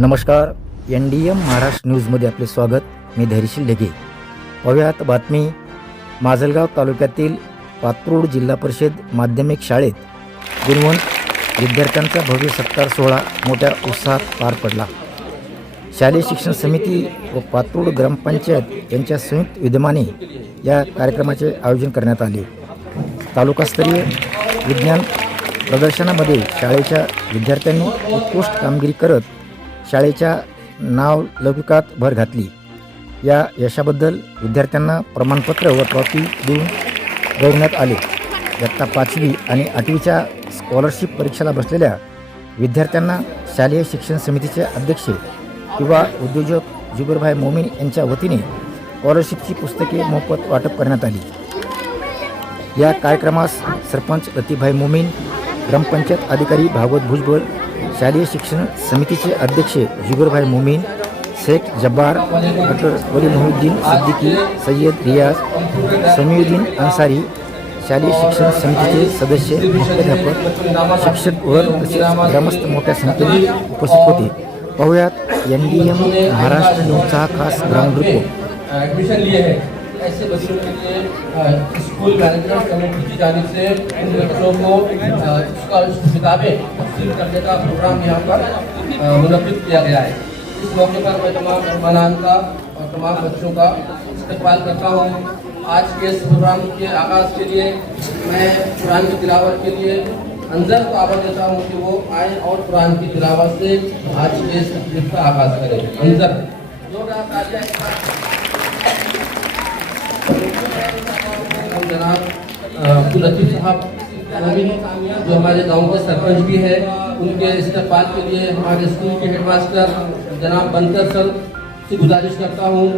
नमस्कार, NDM महाराष्ट्र न्यूजमध्ये आपले स्वागत. मी धैर्यशील ढगे. पाहुयात बातमी. माजलगाव तालुक्यातील पात्रोड जिल्हा परिषद माध्यमिक शाळेत गुणवंत विद्यार्थ्यांचा भव्य सत्कार सोहळा मोठ्या उत्साहात पार पडला. शालेय शिक्षण समिती व पात्रोड ग्रामपंचायत यांच्या संयुक्त विद्यमाने या कार्यक्रमाचे आयोजन करण्यात आले. तालुकास्तरीय विज्ञान प्रदर्शनामध्ये शाळेच्या विद्यार्थ्यांनी उत्कृष्ट कामगिरी करत शाळेच्या नावलौकिकात भर घातली. या यशाबद्दल विद्यार्थ्यांना प्रमाणपत्र व ट्रॉफी देऊन गौरवण्यात आले. इयत्ता 5वी आणि 8वीच्या स्कॉलरशिप परीक्षेला बसलेल्या विद्यार्थ्यांना शालेय शिक्षण समितीचे अध्यक्ष किंवा उद्योजक जुबेरभाई मोमीन यांच्या वतीने स्कॉलरशिपची पुस्तके मोफत वाटप करण्यात आली. या कार्यक्रमास सरपंच लतीफभाई मोमीन, ग्रामपंचायत अधिकारी भागवत भुजबळ, शालेय शिक्षण समितीचे अध्यक्ष जुबेरभाई मोमीन, शेख जब्बार, डॉक्टर वली मोहुद्दीन सिद्दीकी, सय्यद रियाज, समीउद्दीन अन्सारी, शालेय शिक्षण समितीचे सदस्य, मुख्याध्यापक, शिक्षक वर्ग तसेच ग्रामस्थ मोठ्या संख्येने उपस्थित होते. पाहुयात NDM महाराष्ट्र न्यूजचा खास ग्राउंड रिपोर्ट. एडमिशन लिए हैं ऐसे बच्चों के लिए स्कूल मैनेजमेंट कमेटी की जानिब से इन बच्चों को स्कॉलरशिप किताबें तकसीम करने का प्रोग्राम यहाँ पर मुनक्किद किया गया है. इस मौके पर मैं तमाम मेहमानान का और तमाम बच्चों का इस्तकबाल करता हूँ. आज के इस प्रोग्राम के आगाज़ के लिए मैं कुरान की तिलावत के लिए अंदर को आवाज़ देता हूँ कि वो आए और कुरान की तिलावत से आज के इस तकरीब का आगाज़ करें. अंदर जनाब अब्दुल लतीफ साहब जो हमारे गांव के सरपंच भी है, उनके इस्तकबाल के लिए हमारे स्कूल के हेडमास्टर जनाब बनकर सर से गुजारिश करता हूं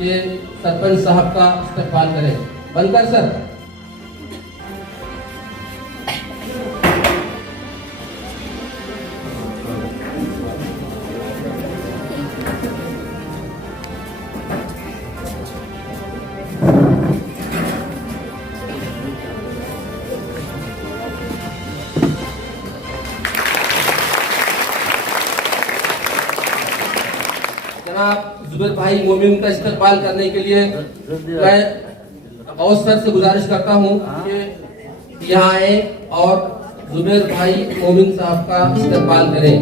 कि सरपंच साहब का इस्तकबाल करें. बनकर सर. जुबेर भाई मोमीन का इस्तकबाल करने के लिए मैं गौस सर से गुजारिश करता हूं कि यहाँ आए और जुबेर भाई मोमीन साहब का इस्तकबाल करें.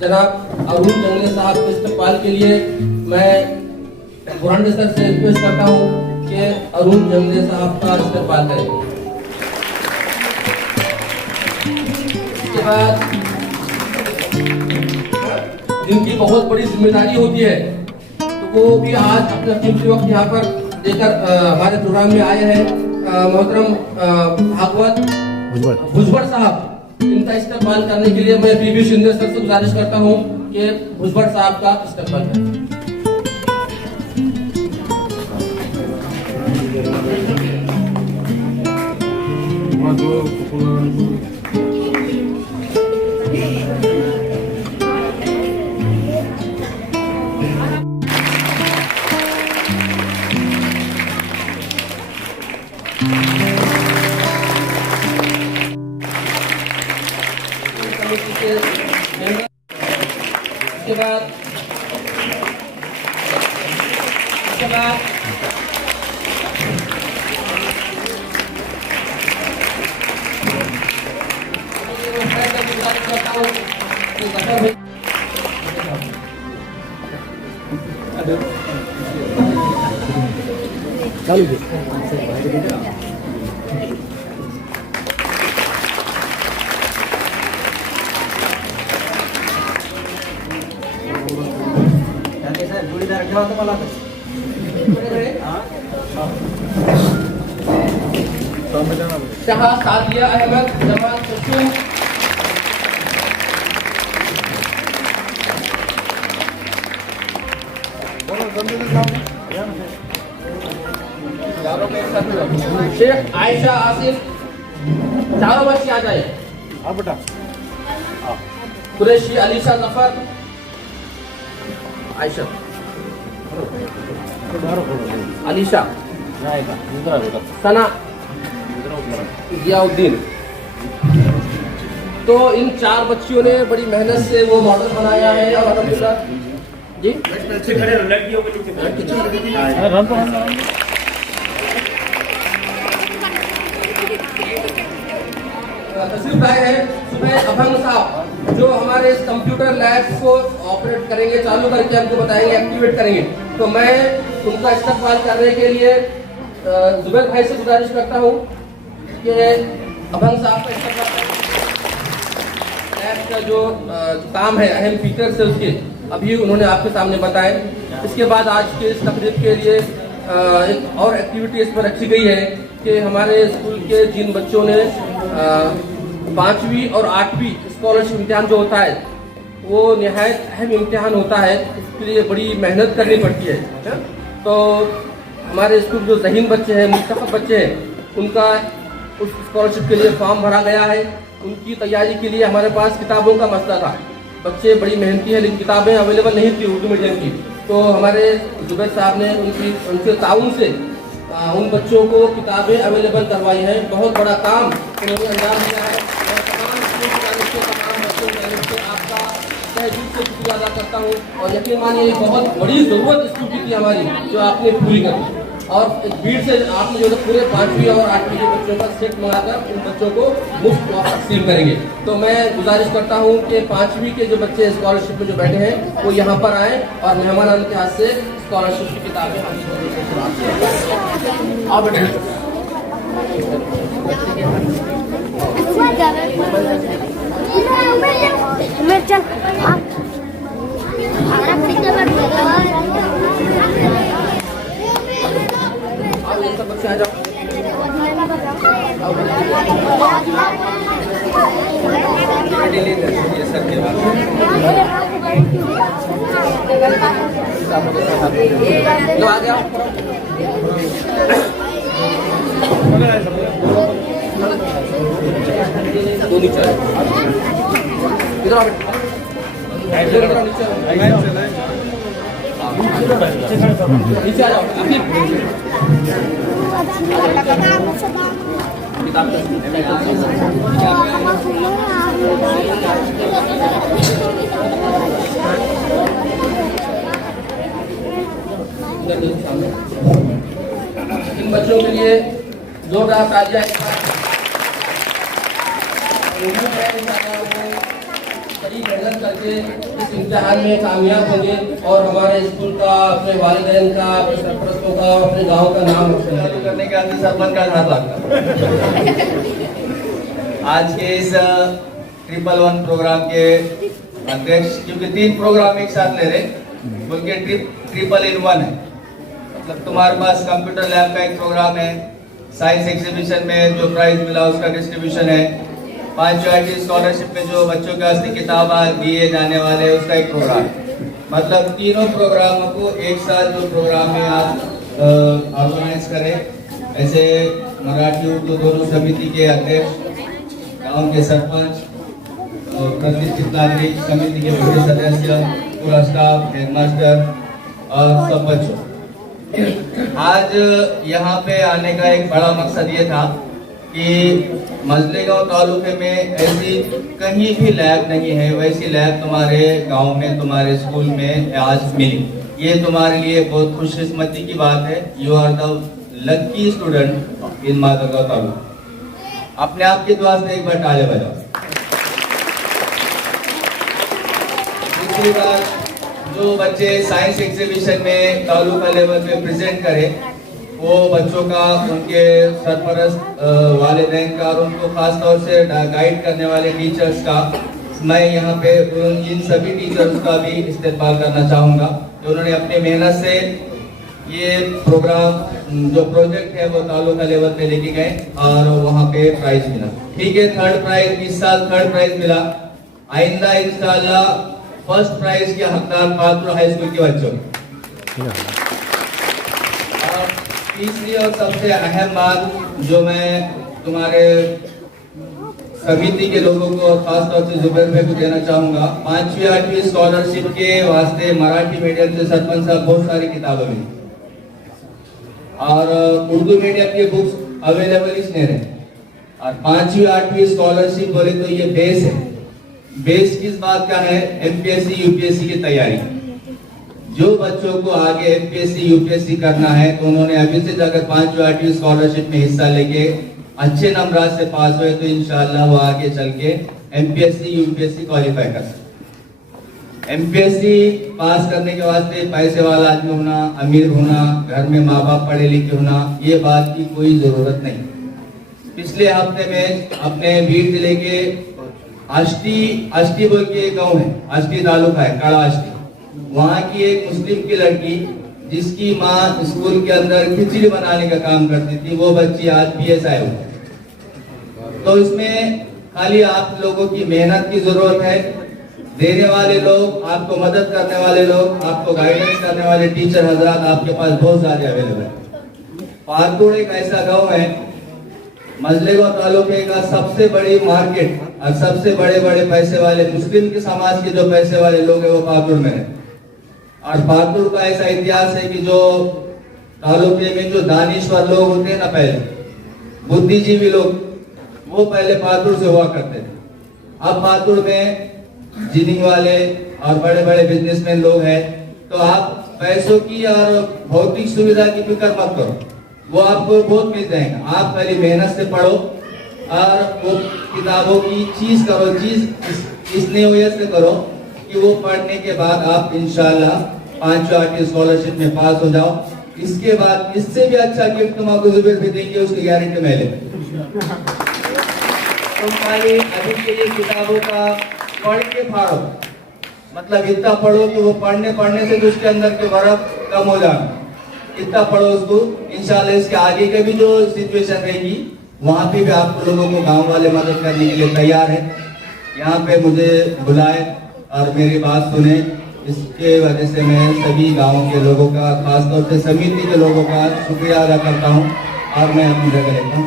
जनाब अरुण जंगले साहब के इस्तकबाल के लिए मैं बुरांडे सर से रिक्वेस्ट करता हूँ कि अरुण जंगले साहब का इस्तकबाल करें. इसके बाद जिनकी बहुत बड़ी जिम्मेदारी होती है तो वो भी आज अपना कीमती वक्त यहाँ पर देकर हमारे प्रोग्राम में आए हैं. मोहतरम भागवत भुजबड़ साहब, इनका इस्तकबाल करने के लिए मैं बीबी शिंदे सर से गुजारिश करता हूँ कि भुजबड़ साहब का इस्तकबाल करें. चालू दे. शाह सादिया अहमद जमाल खुशू, शेख आयशा आसिफ, चारों बच्चे आ जाए. बेटा कुरैशी अलीशा जफर, आयशा. अलीशा, सना, जियाउद्दीन। तो इन 4 बच्चियों ने बड़ी मेहनत से वो मॉडल बनाया है और अल्हम्दुलिल्लाह जी तशरीफ लाए हैं सुबह अभंग साहब, जो हमारे इस कंप्यूटर लैब को ऑपरेट करेंगे, चालू करके हमको बताएंगे, एक्टिवेट करेंगे। तो मैं उनका इस्तकबाल करने के लिए जुबैर भाई से गुजारिश करता हूँ कि अभंग साहब का इस्तकबाल लैब का जो काम है, अहम फीचर्स है उसके, अभी उन्होंने आपके सामने बताए। इसके बाद आज के इस तकरीब के लिए एक और एक्टिविटी इस पर रखी गई है कि हमारे स्कूल के जिन बच्चों ने 5वीं और 8वीं स्कॉलरशिप इम्तिहान जो होता है वो निहायत अहम इम्तिहान होता है, इसके लिए बड़ी मेहनत करनी पड़ती है। तो हमारे स्कूल जो ज़हीन बच्चे हैं, मुस्तक़ब बच्चे हैं, उनका उस स्कॉलरशिप के लिए फॉर्म भरा गया है। उनकी तैयारी के लिए हमारे पास किताबों का मसला था, बच्चे बड़ी मेहनती हैं लेकिन किताबें अवेलेबल नहीं थी उर्दू मीडियम की। तो हमारे जुबैर साहब ने उनके ताउन से उन बच्चों को किताबें अवेलेबल करवाई हैं। बहुत बड़ा काम उन्होंने अंजाम दिया है और तमाम स्कूल की तरफ से, तमाम बच्चों की तरफ से आपका तहे दिल से शुक्रिया अदा करता हूँ। और यकीन मानिए ये बहुत बड़ी ज़रूरत स्कूल की थी हमारी, जो आपने पूरी कर दी। और एक भीड़ से आपने जो है पूरे 5वीं और 8वीं के बच्चों का सेट मंगाकर उन बच्चों को मुफ्त तकसीम करेंगे। तो मैं गुजारिश करता हूँ कि 5वीं के जो बच्चे स्कॉलरशिप में जो बैठे हैं वो यहाँ पर आएँ और मेहमान के हाथ से स्कॉलरशिप की किताबें हम आप बैठे। बच्चे आ जाओ। लो आ गया। दो नीचे इधर आओ, नीचे आ जाओ। इन बच्चों के लिए जोरदार तालियां। बड़ी मेहनत करके इस इम्तिहान में कामयाब होंगे और हमारे स्कूल का, अपने वालिदैन का, अपने सरपरस्तों का, अपने गांव का नाम रोशन करने के आगे सरपंच का हाथ लगता। आज के इस 111 प्रोग्राम के अध्यक्ष, क्योंकि 3 प्रोग्राम एक साथ ले रहे, उनके 3-in-1 है। मतलब तुम्हारे पास कंप्यूटर लैब का एक प्रोग्राम है, साइंस एग्जीबिशन में जो प्राइज मिला उसका डिस्ट्रीब्यूशन है, 5वीं स्कॉलरशिप में जो बच्चों के असली किताब दिए जाने वाले उसका एक प्रोग्राम है। मतलब तीनों प्रोग्रामों को एक साथ जो प्रोग्राम में आप ऑर्गेनाइज करें। ऐसे मराठी उर्दू दोनों समिति के अध्यक्ष, गांव के सरपंच, प्रतिष्ठित नागरिक समिति के पूरे सदस्य, पूरा स्टाफ, हेडमास्टर और सब बच्चों, आज यहाँ पे आने का एक बड़ा मकसद ये था कि मजलेगांव तालुके में ऐसी कहीं भी लैब नहीं है, वैसी लैब तुम्हारे गांव में, तुम्हारे स्कूल में आज मिली। ये तुम्हारे लिए बहुत खुशकिस्मती की बात है। You are the lucky student in Majalgaon taluka. अपने आप की दुआ से एक बार ताली बजाओ। दूसरी बात, जो बच्चे साइंस एग्जीबिशन में तालुका लेवल पे प्रेजेंट करें, वो बच्चों का, उनके सरपरस्त वालिदैन का और उनको खास तौर से गाइड करने वाले टीचर्स का मैं यहाँ पे इन सभी टीचर्स का भी इस्तेमाल करना चाहूँगा कि उन्होंने अपनी मेहनत से ये प्रोग्राम, जो प्रोजेक्ट है वो तालुका लेवल पे लेके गए और वहाँ पे प्राइज मिला। ठीक है, 3rd प्राइज, इस साल 3rd प्राइज मिला। आइंदा इंशाल्लाह 1st प्राइज के हकदार पात्र हाई स्कूल के बच्चों। तीसरी और सबसे अहम बात जो मैं तुम्हारे समिति के लोगों को, खासतौर से जुबैर भाई को देना चाहूंगा। 5वीं 8वीं स्कॉलरशिप के वास्ते मराठी मीडियम से सरपंच साहब बहुत सारी किताबें मिली और उर्दू मीडियम की बुक्स अवेलेबल इसने रहे। और 5वीं 8वीं स्कॉलरशिप बोले तो ये बेस है। बेस किस बात का है? एमपीएससी यूपीएससी की तैयारी। जो बच्चों को आगे एमपीएससी यूपीएससी करना है तो उन्होंने अभी से अगर 5वीं 8वीं स्कॉलरशिप में हिस्सा लेके अच्छे नंबर से पास हुए तो इंशाल्लाह वो आगे चल के एमपीएससी यूपीएससी क्वालिफाई कर सकते। एमपीएससी पास करने के वास्ते पैसे वाला आदमी होना, अमीर होना, घर में माँ बाप पढ़े लिखे होना, ये बात की कोई जरूरत नहीं। पिछले हफ्ते में अपने बीड़ जिले के अष्टी बोल के एक गाँव है, अष्टी तालुका है, कड़ा अष्टी। वहाँ की एक मुस्लिम की लड़की जिसकी माँ स्कूल के अंदर खिचड़ी बनाने का काम करती थी, वो बच्ची आज पीएसआई हो। तो इसमें खाली आप लोगों की मेहनत की जरूरत है। देने वाले लोग, आपको मदद करने वाले लोग, आपको गाइडेंस करने वाले टीचर हजरात आपके पास बहुत सारे अवेलेबल है। पारकोड़ एक ऐसा गाँव है, मजलेगांव तालुके का सबसे बड़ी मार्केट और सबसे बड़े बड़े पैसे वाले मुस्लिम के समाज के जो पैसे वाले लोग हैं वो पाकुड़ में है। और पाकुड़ का ऐसा इतिहास है कि जो तालुके में जो दानिश्वर लोग होते हैं ना, पहले बुद्धिजीवी लोग, वो पहले पाकुड़ से हुआ करते थे। अब पाकुड़ में जिनिंग वाले और बड़े बड़े बिजनेसमैन लोग हैं। तो आप पैसों की और भौतिक सुविधा की फिक्र मत करो, वो आपको बहुत मिल जाएगा। आप पहले मेहनत से पढ़ो और वो किताबों की चीज करो, चीज इस नियत से करो कि वो पढ़ने के बाद आप इंशाल्लाह 5वीं 8वीं स्कॉलरशिप में पास हो जाओ। इसके बाद इससे भी अच्छा गिफ्ट तुम आपको जुबैर भी देंगे, उसकी गारंटी मैं ले। तुम खाली अभी के लिए किताबों का पढ़ के फाड़ो, मतलब इतना पढ़ो कि वो पढ़ने से तो उसके अंदर के बर्फ कम हो जाए। इतना पढ़ो उसको, इंशाल्लाह इसके आगे के भी जो सिचुएशन रहेगी वहाँ पे भी आप लोगों को गांव वाले मदद करने के लिए तैयार है। यहाँ पे मुझे बुलाए और मेरी बात सुने, इसके वजह से मैं सभी गाँव के लोगों का, खासतौर से समिति के लोगों का शुक्रिया अदा करता हूँ और मैं अपनी जगह लेता हूँ।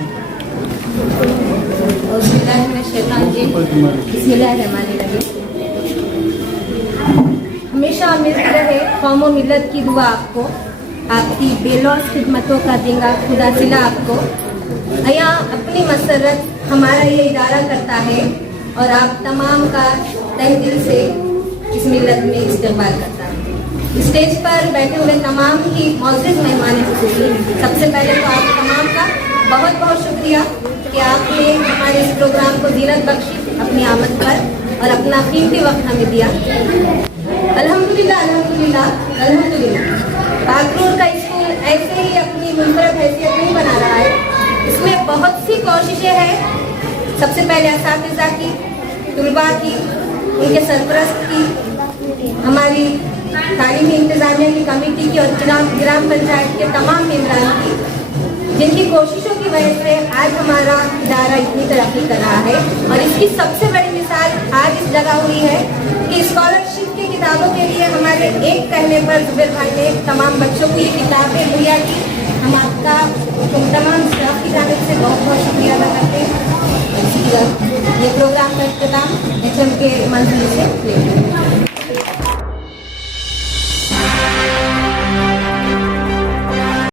हमेशा मिलती रहे कौम और मिल्लत की दुआ आपको, आपकी बेलौस खिदमतों का देंगा खुदा सिला आपको। यहाँ अपनी मसरत हमारा ये इदारा करता है और आप तमाम का तहे दिल से इस मिल्लत में इस्तेमाल करता है। स्टेज पर बैठे हुए तमाम ही मौजूद मेहमान हुजूरी, सबसे पहले तो आप तमाम का बहुत बहुत शुक्रिया कि आपने हमारे इस प्रोग्राम को जीनत बख्शी अपनी आमद पर और अपना कीमती वक्त हमें दिया। अल्हम्दुलिल्लाह अल्हम्दुलिल्लाह अल्हम्दुलिल्लाह। पाकरोड का स्कूल ऐसे ही अपनी मुनफरद हैसियत नहीं बना रहा है, इसमें बहुत सी कोशिशें हैं। सबसे पहले असातिज़ा की, तुलबा की, उनके सरपरस्त की, हमारी तालीमी इंतजामिया की कमेटी की और ग्राम पंचायत के तमाम मेंबरान की, जिनकी कोशिशों की वजह से आज हमारा इदारा इतनी तरक्की कर रहा है। और इसकी सबसे बड़ी मिसाल आज इस जगह हुई है कि स्कॉलरशिप की किताबों के लिए हमारे एक कहने पर जुबैर भाई ने तमाम बच्चों को ये किताबें मुहैया की। हम आपका तमाम स्टाफ की जानिब से बहुत बहुत शुक्रिया अदा करते हैं। ये प्रोग्राम का इख्तिताम HM के मंजिल से